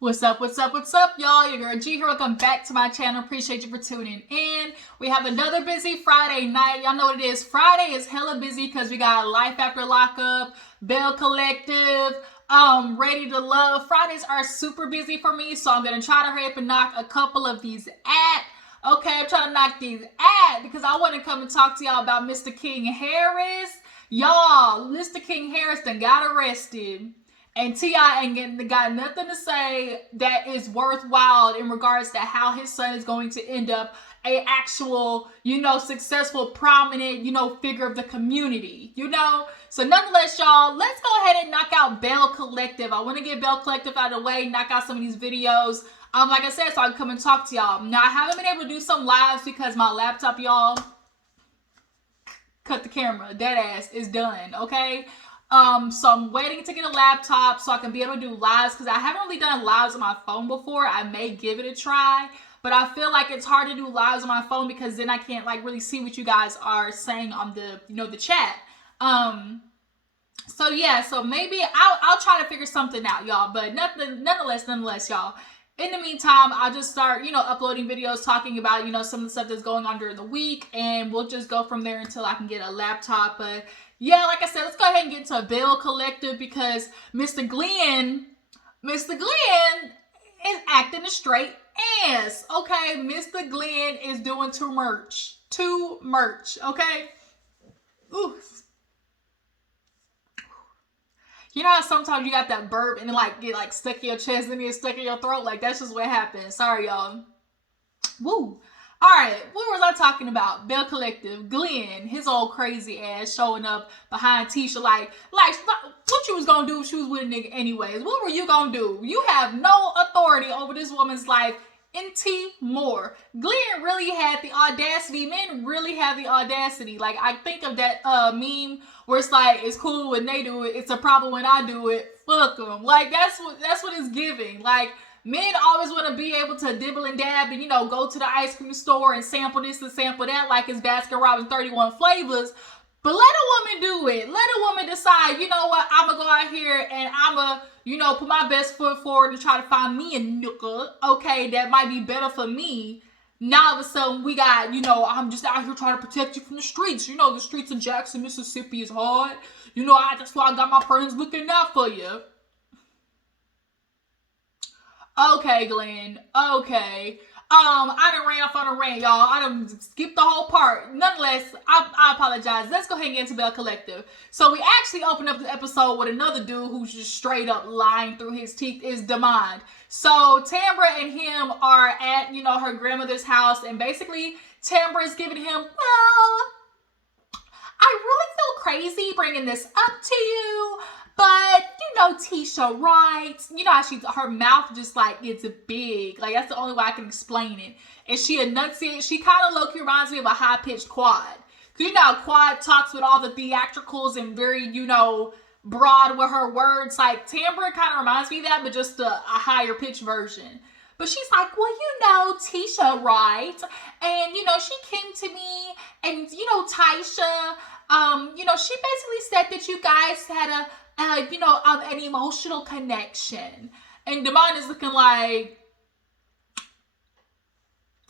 What's up, y'all? Your girl G here. Welcome back to my channel. Appreciate you for tuning in. We have another busy Friday night. Y'all know what it is. Friday is hella busy because we got Life After Lockup, Belle Collective, Ready to Love. Fridays are super busy for me, so I'm going to try to hurry up and knock a couple of these out. Okay, I'm trying to knock these out because I want to come and talk to y'all about Mr. King Harris. Y'all, Mr. King Harris done got arrested. And T.I. ain't got nothing to say that is worthwhile in regards to how his son is going to end up a actual, successful, prominent, figure of the community, So nonetheless, y'all, let's go ahead and knock out Belle Collective. I want to get Belle Collective out of the way, knock out some of these videos. Like I said, so I can come and talk to y'all. Now, I haven't been able to do some lives because my laptop, y'all, cut the camera. Dead ass is done, okay? So I'm waiting to get a laptop so I can be able to do lives because I haven't really done lives on my phone before. I may give it a try, but I feel like it's hard to do lives on my phone because then I can't really see what you guys are saying on the, the chat. So yeah, so maybe I'll try to figure something out, y'all, but nonetheless, y'all. In the meantime, I'll just start, uploading videos talking about, some of the stuff that's going on during the week, and we'll just go from there until I can get a laptop. But yeah, like I said, let's go ahead and get to Belle Collective because Mr. Glen is acting a straight ass. Okay, Mr. Glen is doing too much. Okay. Ooh. You know how sometimes you got that burp and it get stuck in your chest and then stuck in your throat? That's just what happened. Sorry, y'all. Woo. Alright, what was I talking about? Belle Collective, Glen, his old crazy ass showing up behind Tisha what you was gonna do if she was with a nigga anyways? What were you gonna do? You have no authority over this woman's life. NT more. Glen really had the audacity. Men really have the audacity. I think of that meme where it's cool when they do it. It's a problem when I do it. Fuck them. That's what it's giving. Men always want to be able to dibble and dab and, go to the ice cream store and sample this and sample that like it's Baskin Robbins 31 flavors. But let a woman do it. Let a woman decide, you know what, I'm going to go out here and I'm going to, put my best foot forward and try to find me a nooker, okay, that might be better for me. Now all of a sudden we got, I'm just out here trying to protect you from the streets. The streets of Jackson, Mississippi is hard. That's why I got my friends looking out for you. Okay, Glen. Okay. I done ran off on a rant, y'all. I done skipped the whole part. Nonetheless, I apologize. Let's go ahead and get into Belle Collective. So we actually opened up the episode with another dude who's just straight up lying through his teeth, is Demond. So Tambra and him are at, her grandmother's house, and basically Tambra is giving him, well, I really feel crazy bringing this up to you, but, Tisha, right? How her mouth just, gets big. That's the only way I can explain it. And she enunciates. She kind of low-key reminds me of a high-pitched Quad. Because, Quad talks with all the theatricals and very, broad with her words. Tambra kind of reminds me of that, but just a higher-pitched version. But she's like, well, Tisha, right? And, she came to me, and, Tisha, she basically said that you guys had an emotional connection. And Demond is looking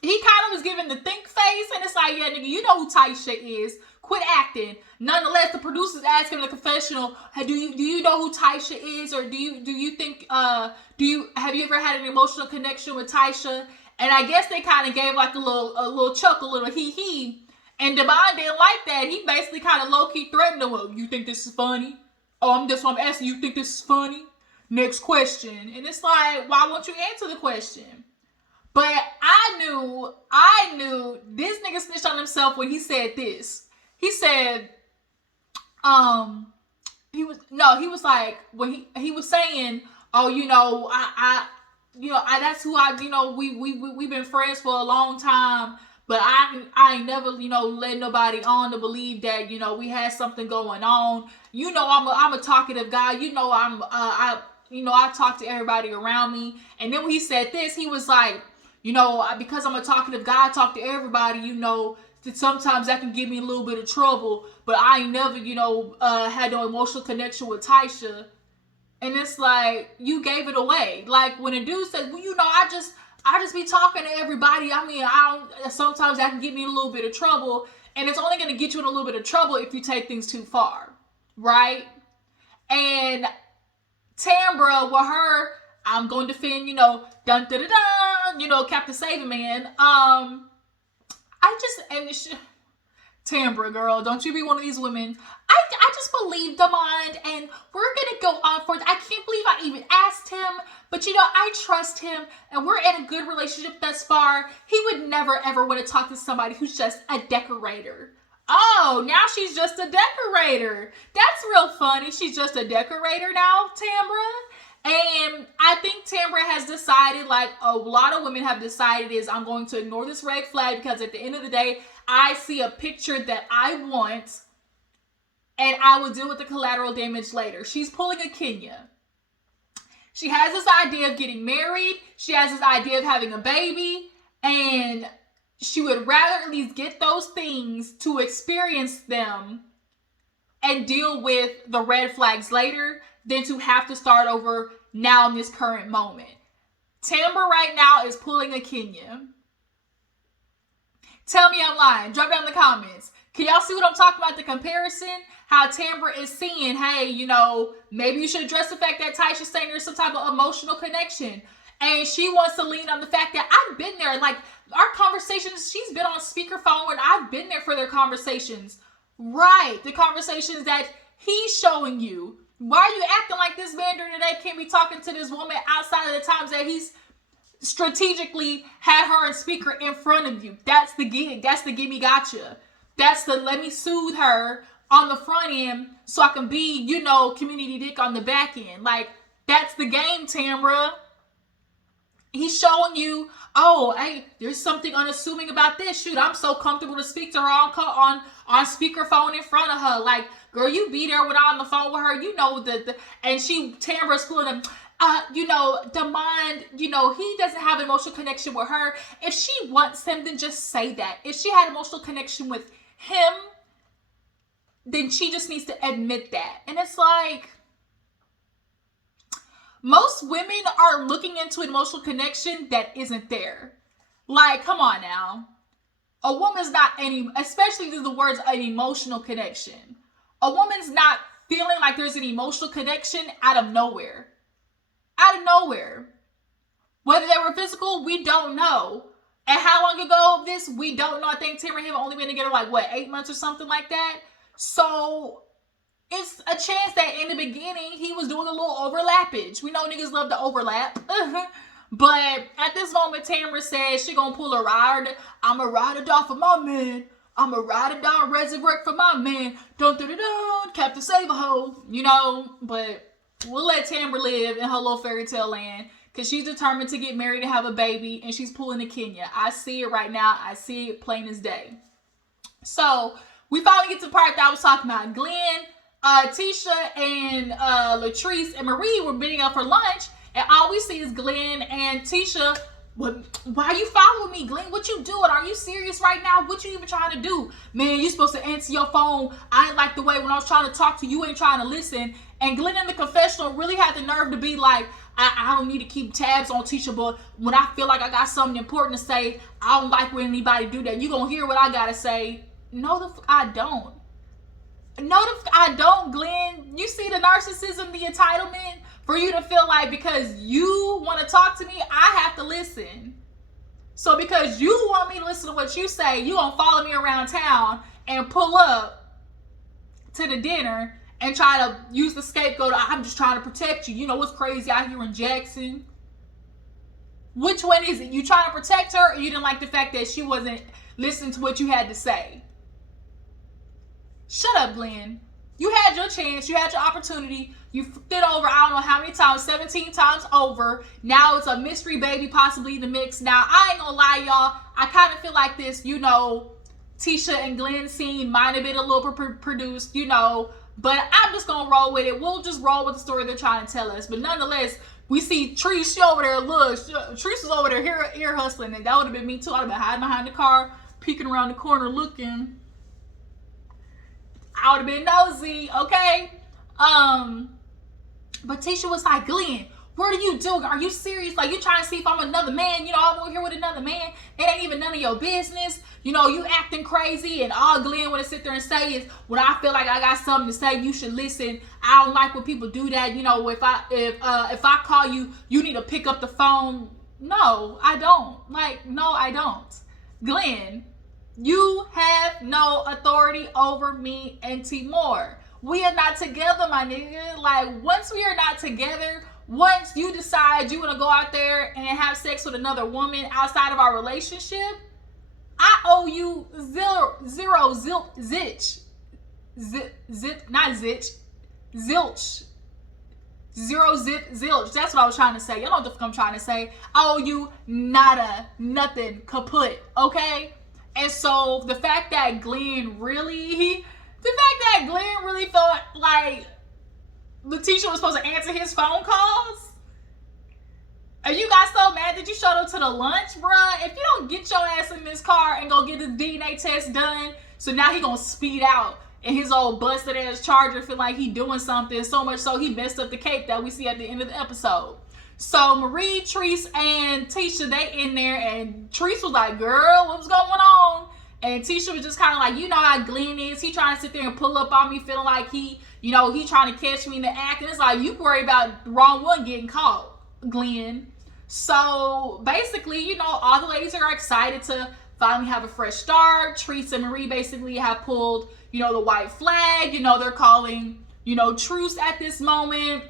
he kind of was giving the think face, and it's yeah, nigga, you know who Tisha is. Quit acting. Nonetheless, the producers ask him in the confessional, hey, do you know who Tisha is, or do you think have you ever had an emotional connection with Tisha? And I guess they kind of gave a little chuckle, a little hee. And Demond didn't like that. He basically kind of low-key threatened him. Well, you think this is funny? That's what I'm asking. You think this is funny? Next question. And it's why won't you answer the question? But I knew this nigga snitched on himself when he said this. He said, he was when he was saying, oh, that's who we've been friends for a long time. But I ain't never, let nobody on to believe that, we had something going on. I'm a talkative guy. I talk to everybody around me. And then when he said this, he was like, because I'm a talkative guy, I talk to everybody, that sometimes that can give me a little bit of trouble. But I ain't never, had no emotional connection with Tisha. And it's like, you gave it away. Like when a dude says, well, I just be talking to everybody. I mean, sometimes that can get me in a little bit of trouble. And it's only going to get you in a little bit of trouble if you take things too far. Right? And Tambra, with her, I'm going to defend, dun dun dun dun, Captain Saving Man. Tambra, girl, don't you be one of these women. I just believe the mind, and we're gonna go on for it. I can't believe I even asked him, but I trust him, and we're in a good relationship thus far. He would never ever want to talk to somebody who's just a decorator. Oh, now she's just a decorator. That's real funny. She's just a decorator now, Tambra. And I think Tambra has decided, like a lot of women have decided, is I'm going to ignore this red flag because at the end of the day, I see a picture that I want and I will deal with the collateral damage later. She's pulling a Kenya. She has this idea of getting married. She has this idea of having a baby. And she would rather at least get those things to experience them and deal with the red flags later than to have to start over now in this current moment. Tambra right now is pulling a Kenya. Tell me I'm lying. Drop down in the comments. Can y'all see what I'm talking about? The comparison? How Tambra is seeing, hey, maybe you should address the fact that Tisha's saying there's some type of emotional connection. And she wants to lean on the fact that I've been there. Like, our conversations, she's been on speakerphone and I've been there for their conversations. Right. The conversations that he's showing you. Why are you acting like this man during the day can't be talking to this woman outside of the times that he's strategically had her on speaker in front of you? That's the gig. That's the gimme gotcha. That's the let me soothe her on the front end so I can be, community dick on the back end. Like, that's the game, Tambra. He's showing you, oh, hey, there's something unassuming about this. Shoot, I'm so comfortable to speak to her on speakerphone in front of her. Like, girl, you be there when I'm on the phone with her. And Tambra's pulling him. The mind, he doesn't have an emotional connection with her. If she wants him, then just say that. If she had emotional connection with him, then she just needs to admit that. And it's like, most women are looking into an emotional connection that isn't there. Like, come on now. A woman's not especially through the words an emotional connection. A woman's not feeling like there's an emotional connection out of nowhere. Out of nowhere. Whether they were physical, we don't know. And how long ago this, we don't know. I think Tambra and him have only been together 8 months or something like that. So it's a chance that in the beginning, he was doing a little overlappage. We know niggas love to overlap. But at this moment, Tambra says she gonna pull a ride. I'm a ride or die for my man. I'm a ride or die resurrect for my man. Dun dun dun dun. Captain Save a Ho. But we'll let Tambra live in her little fairy tale land. Because she's determined to get married and have a baby. And she's pulling a Kenya. I see it right now. I see it plain as day. So we finally get to the part that I was talking about. Glen, Tisha, and Latrice and Marie were meeting up for lunch. And all we see is Glen and Tisha. Why are you following me, Glen? What you doing? Are you serious right now? What you even trying to do? Man, you supposed to answer your phone. I ain't like the way when I was trying to talk to you, ain't trying to listen. And Glen in the confessional really had the nerve to be like, I don't need to keep tabs on Tisha, but when I feel like I got something important to say, I don't like when anybody do that. You gonna hear what I gotta say. No, the I don't. No, I don't, Glen. You see the narcissism, the entitlement? For you to feel like because you want to talk to me, I have to listen. So because you want me to listen to what you say, you gonna follow me around town and pull up to the dinner and try to use the scapegoat. I'm just trying to protect you. You know what's crazy out here in Jackson? Which one is it? You trying to protect her, or you didn't like the fact that she wasn't listening to what you had to say? Shut up, Glen. You had your chance. You had your opportunity. You flipped it over, I don't know how many times, 17 times over. Now it's a mystery baby possibly in the mix. Now, I ain't gonna lie, y'all. I kind of feel like this, Tisha and Glen scene might have been a little produced, but I'm just gonna roll with it. We'll just roll with the story they're trying to tell us. But nonetheless, we see Trish, she over there, look, Trish is over there ear hustling, and that would have been me too. I'd have been hiding behind the car, peeking around the corner looking. I would have been nosy, okay? But Tisha was like, Glen, what are you doing? Are you serious? Like, you trying to see if I'm another man? You know, I'm over here with another man. It ain't even none of your business. You know, you acting crazy. And all Glen want to sit there and say is, when I feel like I got something to say, you should listen. I don't like when people do that. You know, if I call you, you need to pick up the phone. No, I don't. Like, no, I don't. Glen, you have no authority over me and Timor. We are not together, my nigga. Like, once we are not together, once you decide you want to go out there and have sex with another woman outside of our relationship, I owe you zilch. Zero zip zilch. That's what I was trying to say. You know what the fuck I'm trying to say. I owe you nada, nothing, kaput, okay? And so the fact that Glen really felt like Letitia was supposed to answer his phone calls, and you got so mad that you showed up to the lunch, bruh. If you don't get your ass in this car and go get the DNA test done, so now he gonna speed out in his old busted ass Charger, feel like he doing something, so much so he messed up the cake that we see at the end of the episode. So Marie, Treese, and Tisha, they in there, and Treese was like, girl, what's going on? And Tisha was just kind of like, you know how Glen is. He trying to sit there and pull up on me, feeling like he trying to catch me in the act. And it's like, you worry about the wrong one getting caught, Glen. So basically, you know, all the ladies are excited to finally have a fresh start. Treese and Marie basically have pulled, you know, the white flag. You know, they're calling, you know, truce at this moment,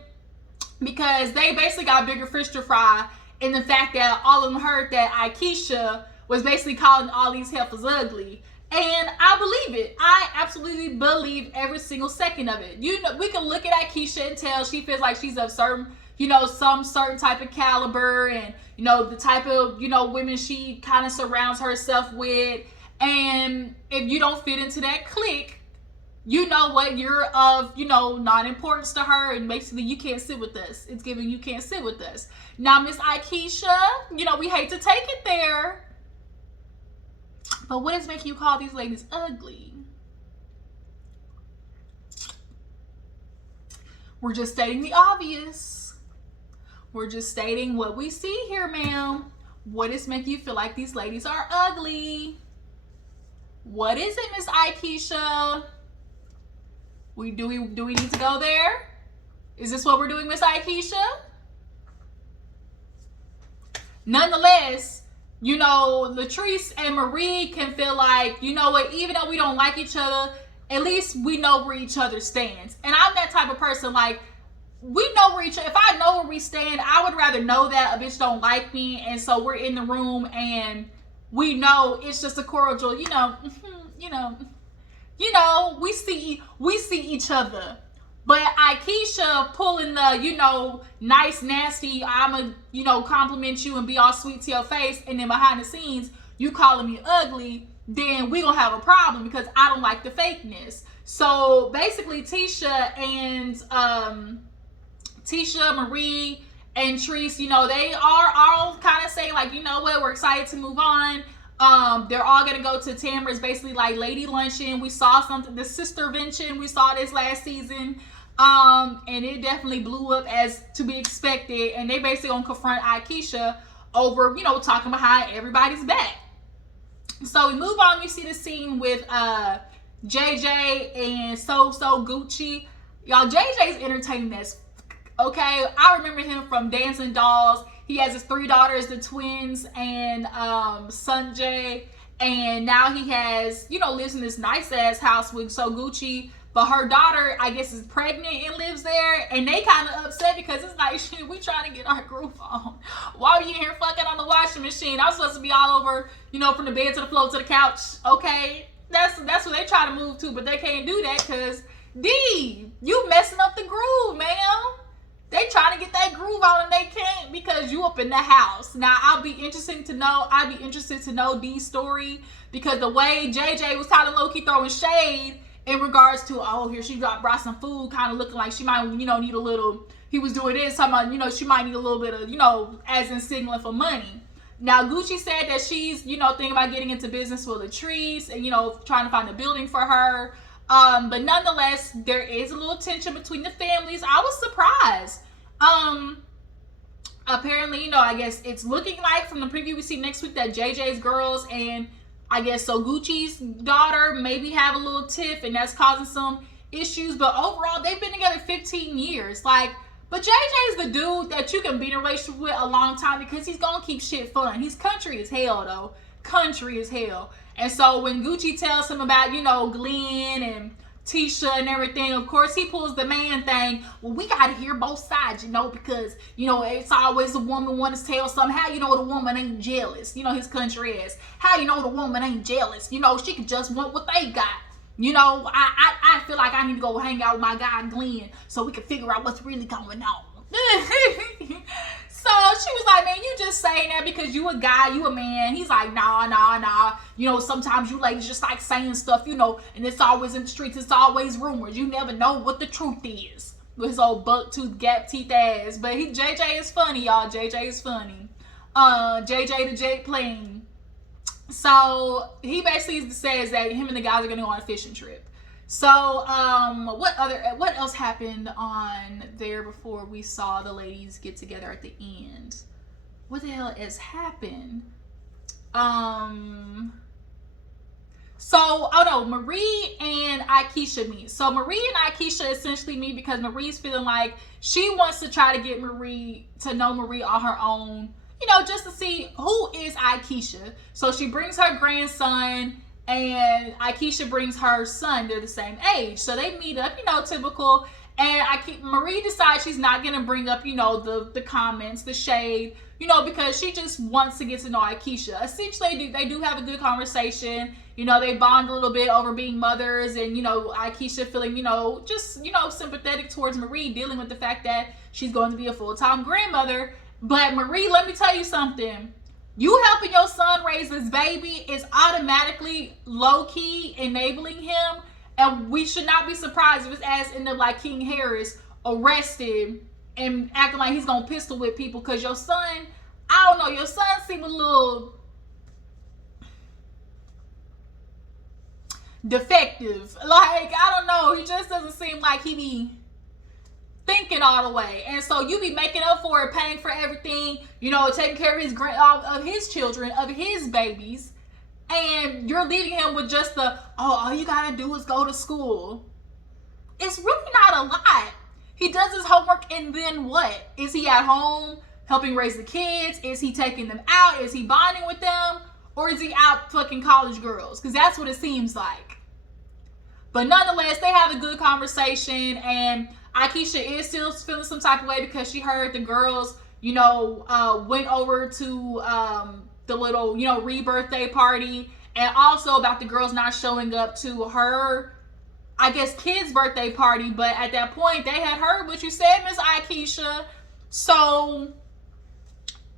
because they basically got bigger fish to fry in the fact that all of them heard that Aikisha was basically calling all these heifers ugly. And I believe it. I absolutely believe every single second of it. You know, we can look at Aikisha and tell she feels like she's of certain, you know, some certain type of caliber, and, you know, the type of, you know, women she kind of surrounds herself with. And if you don't fit into that clique, you know what, you're of, you know, non-importance to her, and basically you can't sit with us. It's giving you can't sit with us. Now, Miss Aikisha, you know, we hate to take it there, but what is making you call these ladies ugly? We're just stating the obvious. We're just stating what we see here, ma'am. What is making you feel like these ladies are ugly? What is it, Miss Aikisha? Do we need to go there? Is this what we're doing, Miss Aikisha? Nonetheless, you know, Latrice and Marie can feel like, you know what, even though we don't like each other, at least we know where each other stands. And I'm that type of person, like, we know where each other, if I know where we stand, I would rather know that a bitch don't like me, and so we're in the room and we know it's just a cordial, you know, we see each other. But Aikisha pulling the, you know, nice, nasty, I'ma, you know, compliment you and be all sweet to your face, and then behind the scenes, you calling me ugly, then we gonna have a problem, because I don't like the fakeness. So basically, Tisha, Marie, and Treese, you know, they are all kind of saying, like, you know what, we're excited to move on. They're all gonna go to Tambra's basically like lady luncheon. We saw something, the sistervention, we saw this last season. And it definitely blew up as to be expected. And they basically gonna confront Aikisha over, you know, talking behind everybody's back. So we move on. You see the scene with JJ and So Gucci. Y'all, JJ's entertaining this. Okay, I remember him from Dancing Dolls. He has his 3 daughters, the twins, and Sanjay. And now he has, you know, lives in this nice ass house with So Gucci. But her daughter, I guess, is pregnant and lives there. And they kind of upset because it's like, shit, we trying to get our groove on. Why are you here fucking on the washing machine? I'm supposed to be all over, you know, from the bed to the floor to the couch. Okay, that's what they try to move to. But they can't do that because, D, you messing up the groove, man. They trying to get that groove on and they can't because you up in the house. Now, I'd be interested to know D's story, because the way JJ was kind of low-key throwing shade in regards to, oh, here she brought some food, kind of looking like she might, you know, need a little, he was doing this, talking about, you know, she might need a little bit of, you know, as in signaling for money. Now, Gucci said that she's, you know, thinking about getting into business with Latrice and, you know, trying to find a building for her. But nonetheless, there is a little tension between the families. I was surprised. Apparently, you know, I guess it's looking like from the preview we see next week that JJ's girls and I guess so Gucci's daughter maybe have a little tiff, and that's causing some issues. But overall, they've been together 15 years. Like, but JJ's the dude that you can be in a relationship with a long time because he's gonna keep shit fun. He's country as hell though. Country as hell. And so when Gucci tells him about, you know, Glen and Tisha and everything, of course he pulls the man thing. Well, we gotta hear both sides, you know, because, you know, it's always the woman want to tell something. How you know the woman ain't jealous? You know, his country ass. How you know the woman ain't jealous? You know, she could just want what they got. You know, I feel like I need to go hang out with my guy Glen so we can figure out what's really going on. So she was like, man, you just saying that because you a guy, you a man. He's like, nah. You know, sometimes you ladies just like saying stuff, you know, and it's always in the streets. It's always rumors. You never know what the truth is. With his old buck tooth, gap teeth ass. But JJ is funny, y'all. JJ is funny. JJ the Jake Plain. So he basically says that him and the guys are gonna go on a fishing trip. So what else happened on there before we saw the ladies get together at the end? What the hell has happened? Marie and Aikisha meet. So Marie and Aikisha essentially meet because Marie's feeling like she wants to try to get Marie to know Marie on her own, you know, just to see who is Aikisha. So she brings her grandson and Aikisha brings her son. They're the same age. So they meet up, you know, typical. And Marie decides she's not going to bring up, you know, the comments, the shade, you know, because she just wants to get to know Aikisha. Essentially, they do have a good conversation. You know, they bond a little bit over being mothers and, you know, Aikisha feeling, you know, just, you know, sympathetic towards Marie, dealing with the fact that she's going to be a full-time grandmother. But Marie, let me tell you something. You helping your son raise this baby is automatically low-key enabling him. And we should not be surprised if his ass end up like King Harris, arrested and acting like he's going to pistol whip people. Because your son, I don't know, your son seems a little defective. Like, I don't know. He just doesn't seem like he be thinking all the way. And so you be making up for it, paying for everything, you know, taking care of his children, of his babies, and you're leaving him with just the, oh, all you gotta do is go to school. It's really not a lot. He does his homework, and then what? Is he at home helping raise the kids? Is he taking them out? Is he bonding with them? Or is he out fucking college girls? Because that's what it seems like. But nonetheless, they have a good conversation, and Aikisha is still feeling some type of way because she heard the girls, you know, went over to the little, you know, rebirthday party, and also about the girls not showing up to her, I guess, kid's birthday party. But at that point, they had heard what you said, Miss Aikisha. So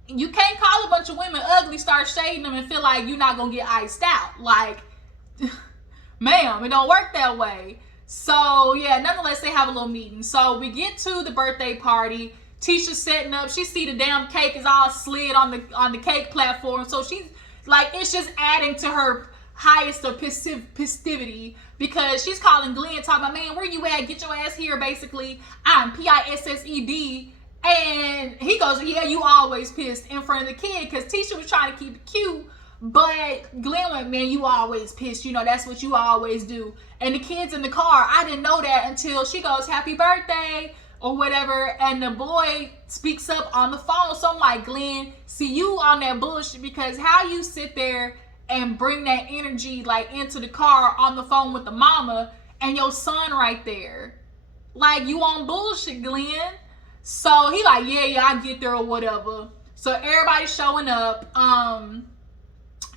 you can't call a bunch of women ugly, start shading them, and feel like you're not gonna get iced out. Like, ma'am, it don't work that way. So yeah, nonetheless, they have a little meeting. So we get to the birthday party. Tisha's setting up. She see the damn cake is all slid on the cake platform. So she's like, it's just adding to her highest of festivity because she's calling Glen, talking about, man, where you at? Get your ass here, basically. I'm P-I-S-S-E-D. And he goes, yeah, you always pissed in front of the kid because Tisha was trying to keep it cute. But Glen went, man, you always pissed. You know, that's what you always do. And the kid's in the car. I didn't know that until she goes, happy birthday, or whatever. And the boy speaks up on the phone. So I'm like, Glen, see you on that bullshit, because how you sit there and bring that energy like into the car on the phone with the mama and your son right there. Like, you on bullshit, Glen. So he like, yeah, I get there or whatever. So everybody's showing up.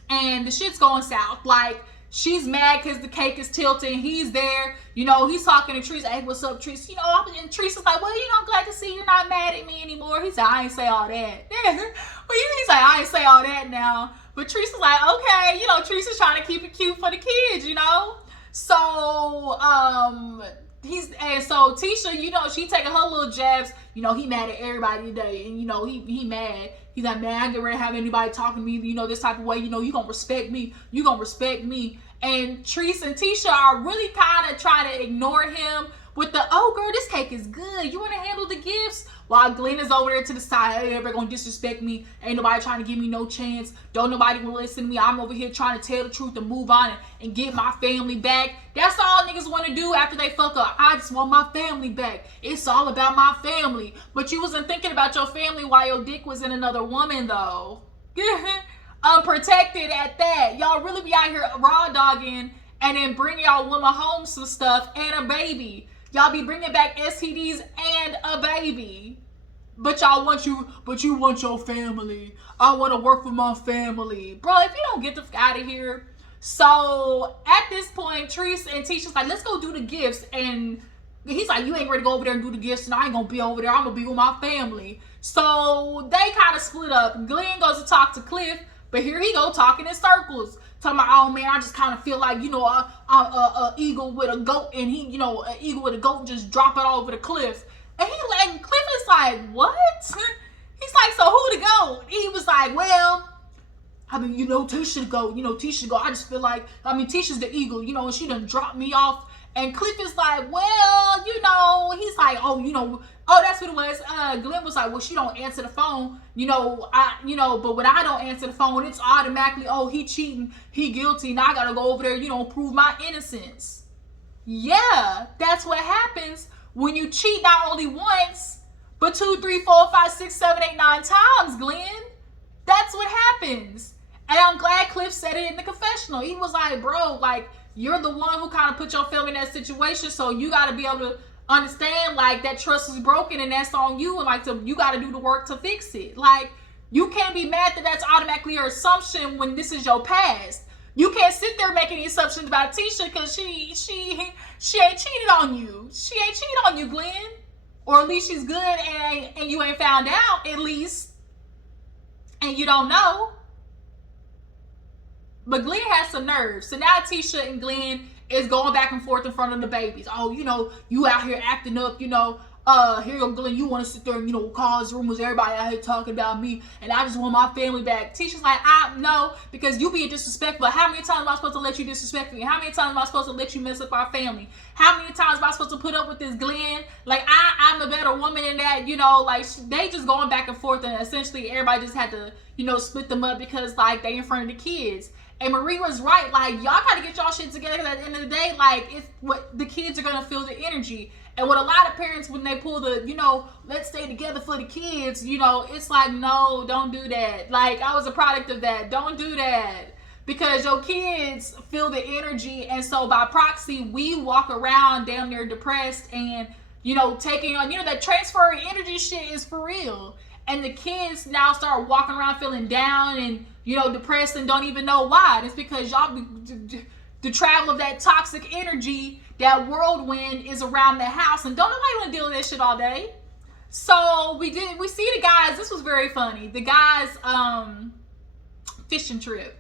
And the shit's going south. Like, she's mad because the cake is tilting. He's there. You know, he's talking to Teresa. Hey, what's up, Teresa? You know, and Teresa's like, well, you know, I'm glad to see you're not mad at me anymore. He said, I ain't say all that. He's like, I ain't say all that now. But Teresa's like, okay. You know, Teresa's trying to keep it cute for the kids, you know? So, so Tisha, you know, she taking her little jabs. You know, he mad at everybody today. And, you know, he mad. He's like, man, I ain't gonna have anybody talking to me, you know, this type of way. You know, you gonna respect me. You gonna respect me. And Treese and Tisha are really kind of trying to ignore him with the, oh girl, this cake is good, you want to handle the gifts? While Glen is over there to the side, hey, everybody gonna disrespect me, ain't nobody trying to give me no chance, don't nobody wanna listen to me, I'm over here trying to tell the truth and move on and get my family back. That's all niggas want to do after they fuck up. I just want my family back. It's all about my family. But you wasn't thinking about your family while your dick was in another woman though. Unprotected at that. Y'all really be out here raw dogging and then bring y'all woman home some stuff and a baby. Y'all be bringing back STDs and a baby. But y'all want you want your family. I want to work for my family. Bro, if you don't get the fuck out of here. So at this point, Treese and Tisha's like, let's go do the gifts. And he's like, you ain't ready to go over there and do the gifts, and I ain't gonna be over there. I'm gonna be with my family. So they kind of split up. Glen goes to talk to Cliff, but here he go talking in circles. Talking about, oh man, I just kind of feel like, I'm a eagle with a goat, and he, an eagle with a goat just drop it all over the cliff. And Cliff is like, what? He's like, so who the goat? He was like, well, I mean, Tisha the goat, Tisha the goat. I just feel like, Tisha's the eagle, and she done dropped me off. And Cliff is like, well, he's like, oh, that's what it was. Glen was like, well, she don't answer the phone, but when I don't answer the phone, it's automatically, oh, he cheating, he guilty, now I gotta go over there, prove my innocence. Yeah, that's what happens when you cheat not only once, but 2, 3, 4, 5, 6, 7, 8, 9 times, Glen. That's what happens. And I'm glad Cliff said it in the confessional. He was like, bro, like, you're the one who kind of put your family in that situation, so you got to be able to understand, like, that trust is broken and that's on you, and, like, you got to do the work to fix it. Like, you can't be mad that that's automatically your assumption when this is your past. You can't sit there making the assumptions about Tisha because she ain't cheated on you. She ain't cheated on you, Glen. Or at least she's good and you ain't found out, at least. And you don't know. But Glen has some nerves. So now Tisha and Glen is going back and forth in front of the babies. Oh, you out here acting up, here you go, Glen, you want to sit there and, cause rumors, everybody out here talking about me, and I just want my family back. Tisha's like, no, because you being disrespectful. How many times am I supposed to let you disrespect me? How many times am I supposed to let you mess up our family? How many times am I supposed to put up with this, Glen? Like, I'm a better woman than that, like, they just going back and forth, and essentially everybody just had to, split them up because, like, they in front of the kids. And Marie was right, like, y'all gotta get y'all shit together, because at the end of the day, like, it's what the kids are gonna feel the energy. And with a lot of parents, when they pull the, let's stay together for the kids, it's like, no, don't do that. Like, I was a product of that. Don't do that. Because your kids feel the energy. And so by proxy, we walk around damn near depressed and, taking on, that transferring energy shit is for real. And the kids now start walking around feeling down and, depressed and don't even know why. It's because y'all, the travel of that toxic energy, that whirlwind is around the house, and don't nobody want to deal with that shit all day. So we see the guys. This was very funny. The guys' fishing trip.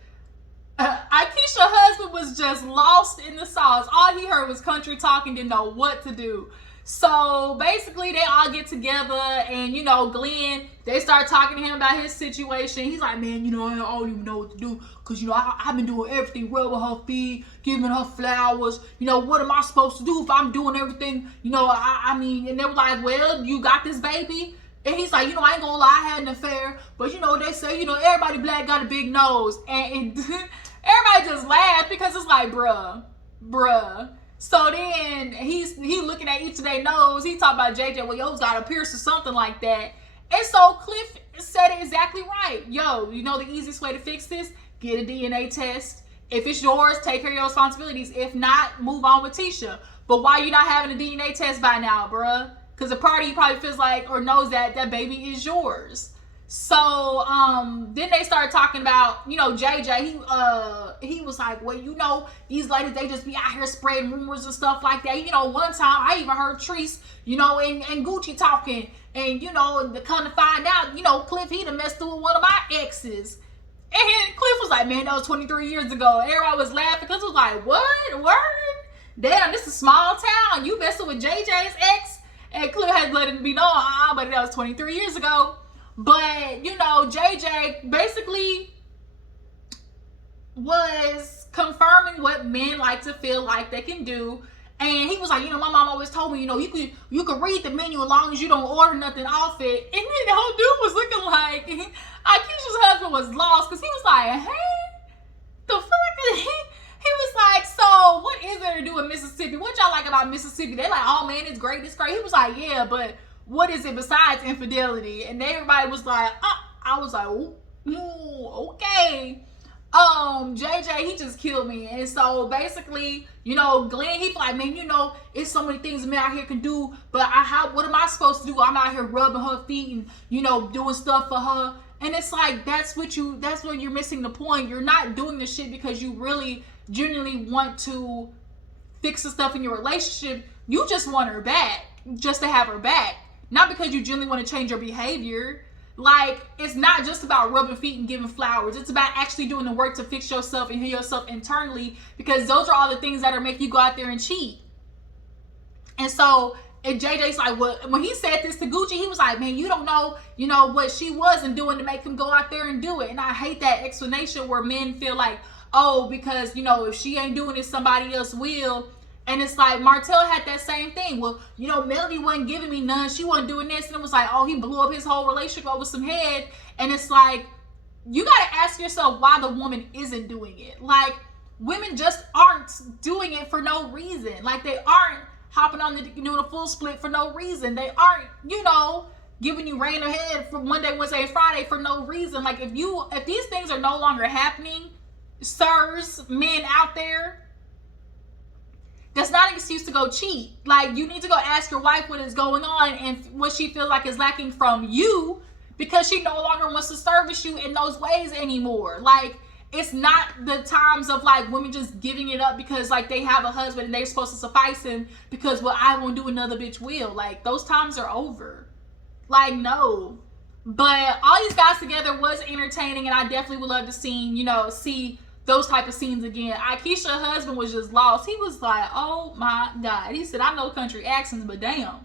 Aikisha's husband was just lost in the sauce. All he heard was country talk and didn't know what to do. So basically they all get together and, Glen, they start talking to him about his situation. He's like, man, I don't even know what to do because, I've been doing everything, rubbing her feet, giving her flowers. What am I supposed to do if I'm doing everything? And they were like, well, you got this baby? And he's like, I ain't gonna lie, I had an affair. But, they say, everybody black got a big nose. And everybody just laughed because it's like, bruh. So then he looking at each of their nose. He talking about JJ, well, yo's got a pierce or something like that. And so Cliff said it exactly right. Yo, the easiest way to fix this? Get a DNA test. If it's yours, take care of your responsibilities. If not, move on with Tisha. But why you not having a DNA test by now, bruh? Because a part of you probably feels like or knows that that baby is yours. So then they started talking about, JJ, he was like, well, these ladies, they just be out here spreading rumors and stuff like that. One time I even heard Treese, and Gucci talking, and, to come to find out, Cliff, he done messed with one of my exes. And Cliff was like, man, that was 23 years ago. Everybody was laughing because it was like, what? Word? Damn, this is a small town. You messing with JJ's ex? And Cliff had to let it be known, but that was 23 years ago. But, JJ basically was confirming what men like to feel like they can do. And he was like, my mom always told me, you could read the menu as long as you don't order nothing off it. And then the whole dude was looking like, Aikisha's husband was lost, because he was like, hey, the fuck? He was like, so what is there to do in Mississippi? What y'all like about Mississippi? They like, oh man, it's great, it's great. He was like, yeah, but what is it besides infidelity? And everybody was like, I was like, ooh, okay. JJ, he just killed me. And so basically, Glen, he's like, man, it's so many things a man out here can do, but what am I supposed to do? I'm out here rubbing her feet and, doing stuff for her. And it's like, that's where you're missing the point. You're not doing this shit because you really genuinely want to fix the stuff in your relationship. You just want her back, just to have her back. Not because you genuinely want to change your behavior. Like, it's not just about rubbing feet and giving flowers. It's about actually doing the work to fix yourself and heal yourself internally, because those are all the things that are making you go out there and cheat. And so, and JJ's like, well, when he said this to Gucci, he was like, man, you don't know, what she wasn't doing to make him go out there and do it. And I hate that explanation where men feel like, oh, because, if she ain't doing it, somebody else will. And it's like, Martell had that same thing. Well, Melody wasn't giving me none. She wasn't doing this. And it was like, oh, he blew up his whole relationship over some head. And it's like, you got to ask yourself why the woman isn't doing it. Like, women just aren't doing it for no reason. Like, they aren't hopping on doing a full split for no reason. They aren't, giving you rain ahead for Monday, Wednesday, and Friday for no reason. Like, if these things are no longer happening, sirs, men out there, that's not an excuse to go cheat. Like, you need to go ask your wife what is going on and what she feels like is lacking from you, because she no longer wants to service you in those ways anymore. Like, it's not the times of like women just giving it up because like they have a husband and they're supposed to suffice him because, well, I won't do another bitch will. Like, those times are over. Like, no. But all these guys together was entertaining, and I definitely would love to see those type of scenes again. Aikisha's husband was just lost. He was like, oh my God. He said, I know country accents, but damn.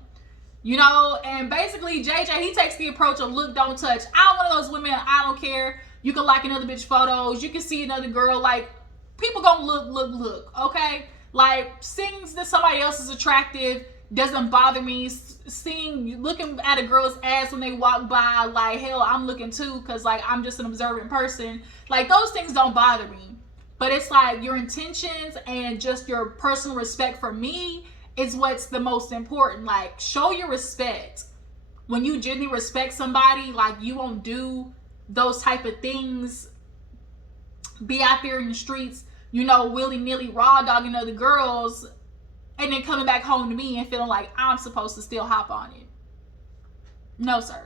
And basically JJ, he takes the approach of look, don't touch. I'm one of those women, I don't care. You can like another bitch photos. You can see another girl. Like, people gonna look, okay? Like, seeing that somebody else is attractive doesn't bother me. Looking at a girl's ass when they walk by, like, hell, I'm looking too, because like I'm just an observant person. Like, those things don't bother me. But it's like your intentions and just your personal respect for me is what's the most important. Like, show your respect. When you genuinely respect somebody, like, you won't do those type of things, be out there in the streets, willy-nilly raw dogging other girls, and then coming back home to me and feeling like I'm supposed to still hop on it. No, sir.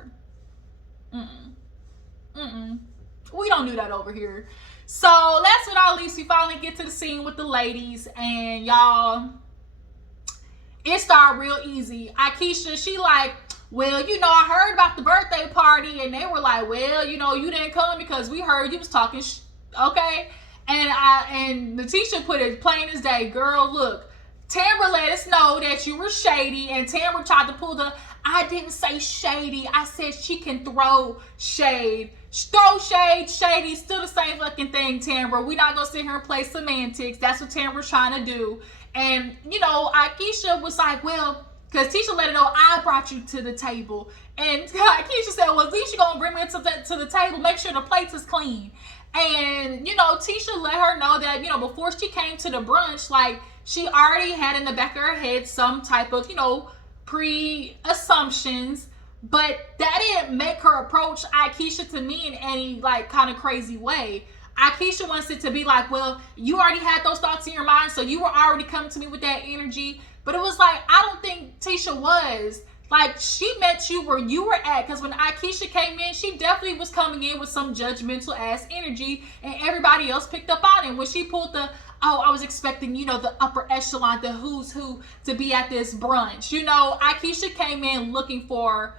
We don't do that over here. So last but not least, we finally get to the scene with the ladies, and y'all, it started real easy. Aikisha, she like, well, I heard about the birthday party, and they were like, well, you didn't come because we heard you was talking okay? And Tisha put it plain as day, girl, look, Tambra let us know that you were shady, and Tambra tried to pull I didn't say shady. I said she can throw shade. Throw shade, shady, still the same fucking thing, Tambra. We're not going to sit here and play semantics. That's what Tambra's trying to do. And, Aikisha was like, well, because Tisha let her know I brought you to the table. And Aikisha said, well, at least you're going to bring me to the table. Make sure the plates is clean. And, Tisha let her know that, before she came to the brunch, like, she already had in the back of her head some type of, pre-assumptions, but that didn't make her approach Aikisha to me in any, like, kind of crazy way. Aikisha wants it to be like, well, you already had those thoughts in your mind, so you were already coming to me with that energy. But it was like, I don't think Tisha was. Like, she met you where you were at, because when Aikisha came in, she definitely was coming in with some judgmental ass energy, and everybody else picked up on it. When she pulled I was expecting, the upper echelon, the who's who to be at this brunch. Aikisha came in looking for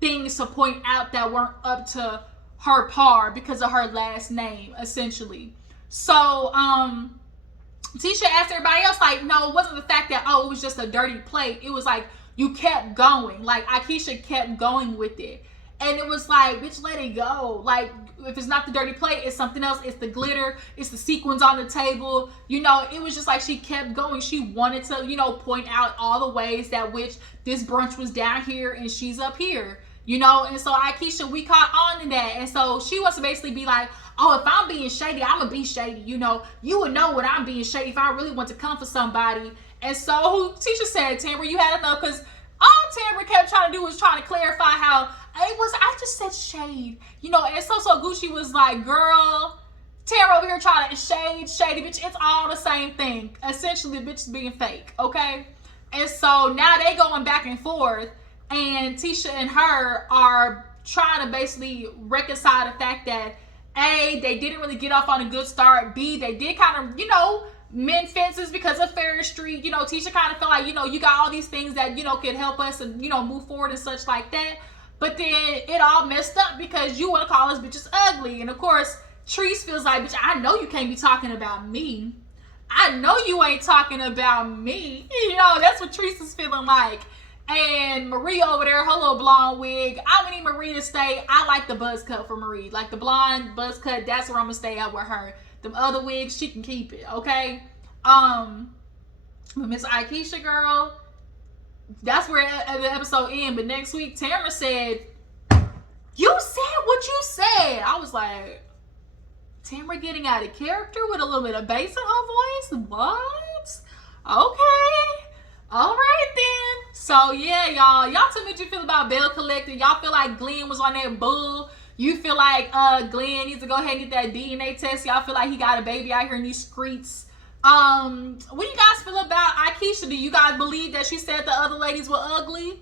things to point out that weren't up to her par because of her last name, essentially. So, Tisha asked everybody else, like, no, it wasn't the fact that, it was just a dirty plate. It was like, you kept going. Like, Aikisha kept going with it. And it was like, bitch, let it go. Like, if it's not the dirty plate, it's something else. It's the glitter. It's the sequins on the table. You know, it was just like she kept going. She wanted to, you know, point out all the ways that which this brunch was down here and she's up here. You know, and so Aikisha, we caught on to that. And so she wants to basically be like, oh, if I'm being shady, I'm going to be shady. You know, you would know when I'm being shady if I really want to come for somebody. And so Tisha said, Tambra, you had enough, because all Tambra kept trying to do was trying to clarify how I just said shade, you know. And so Gucci was like, girl, Tambra over here trying to shady, bitch, it's all the same thing. Essentially, the bitch is being fake, okay? And so now they going back and forth, and Tisha and her are trying to basically reconcile the fact that A, they didn't really get off on a good start. B, they did kind of, you know, mend fences because of Ferris Street. You know, Tisha kind of felt like, you know, you got all these things that, you know, could help us and, you know, move forward and such like that. But then it all messed up because you want to call us bitches ugly. And of course, Treese feels like, bitch, I know you can't be talking about me. I know you ain't talking about me. You know, that's what Treese is feeling like. And Marie over there, her little blonde wig. I would need Marie to stay. I like the buzz cut for Marie. Like the blonde buzz cut, that's where I'm going to stay at with her. Them other wigs, she can keep it, okay? Miss Aikisha, girl, that's where the episode ends. But next week, Tambra said, you said what you said. I was like, Tambra getting out of character with a little bit of bass in her voice? What? Okay. All right, then. So, yeah, y'all tell me what you feel about Belle Collector. Y'all feel like Glen was on that bull? You feel like Glen needs to go ahead and get that DNA test? Y'all feel like he got a baby out here in these streets? What do you guys feel about Aikisha? Do you guys believe that she said the other ladies were ugly?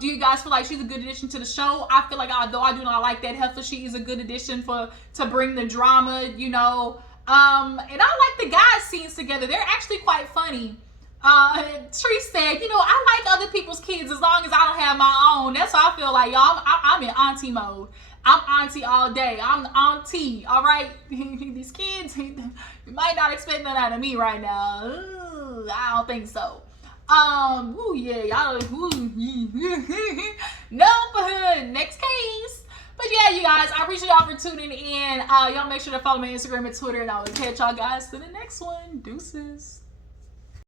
Do you guys feel like she's a good addition to the show? I feel like, although I do not like that heifer, she is a good addition to bring the drama, you know. And I like the guys' scenes together. They're actually quite funny. Tree said, you know, I like other people's kids as long as I don't have my own. That's how I feel like, y'all. I'm in auntie mode. I'm auntie all day. I'm the auntie, all right? These kids, you might not expect that out of me right now. Ooh, I don't think so. Ooh, yeah, y'all. Nope. Next case. But yeah, you guys, I appreciate y'all for tuning in. Y'all make sure to follow me on Instagram and Twitter, and I will catch y'all guys to the next one. Deuces.